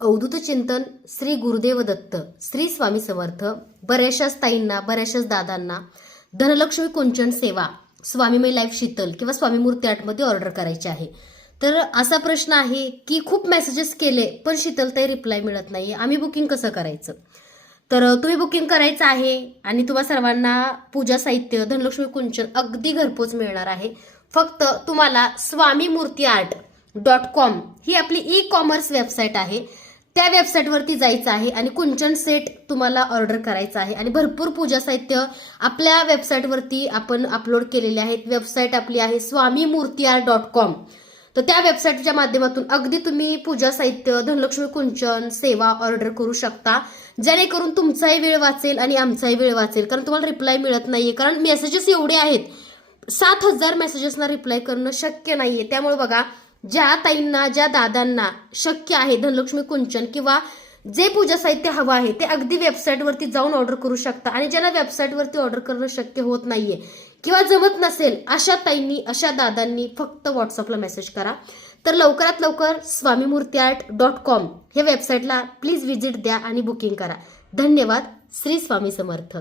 अवधूत चिंतन श्री गुरुदेव दत्त श्री स्वामी समर्थ. बऱ्याचशाच ताईंना, बऱ्याचशाच दादांना धनलक्ष्मी कुंचन सेवा स्वामीमय लाईफ शीतल किंवा स्वामी मूर्ती आर्टमध्ये ऑर्डर करायची आहे. तर असा प्रश्न आहे की खूप मेसेजेस केले पण शीतलताई रिप्लाय मिळत नाहीये, आम्ही बुकिंग कसं करायचं? तर तुम्ही बुकिंग करायचं आहे आणि तुम्हा सर्वांना पूजा साहित्य धनलक्ष्मी कुंचन अगदी घरपोच मिळणार आहे. फक्त तुम्हाला swamimurtiart.com ही आपली ई-कॉमर्स वेबसाईट आहे, त्या वेबसाईटवरती जायचं आहे आणि कुंचन सेट तुम्हाला ऑर्डर करायचा आहे. आणि भरपूर पूजा साहित्य आपल्या वेबसाईटवरती आपण अपलोड केलेले आहेत. वेबसाईट आपली आहे swamimurtiart.com. तर त्या वेबसाईटच्या माध्यमातून अगदी तुम्ही पूजा साहित्य धनलक्ष्मी कुंचन सेवा ऑर्डर करू शकता, जेणेकरून तुमचाही वेळ वाचेल आणि आमचाही वेळ वाचेल. कारण तुम्हाला रिप्लाय मिळत नाहीये, कारण मेसेजेस एवढे आहेत, 7,000 मेसेजेसना रिप्लाय करणं शक्य नाहीये. त्यामुळे बघा, ज्या ताईंना, ज्या दादांना शक्य आहे धनलक्ष्मी कुंचन किंवा जे पूजा साहित्य हवं आहे ते अगदी वेबसाईटवरती जाऊन ऑर्डर करू शकता. आणि ज्यांना वेबसाईटवरती ऑर्डर करणं शक्य होत नाहीये किंवा जमत नसेल, अशा ताईंनी, अशा दादांनी फक्त व्हॉट्सअपला मेसेज करा. तर लवकरात लवकर swamimurtiart.com हे वेबसाईटला प्लीज व्हिजिट द्या आणि बुकिंग करा. धन्यवाद. श्री स्वामी समर्थ.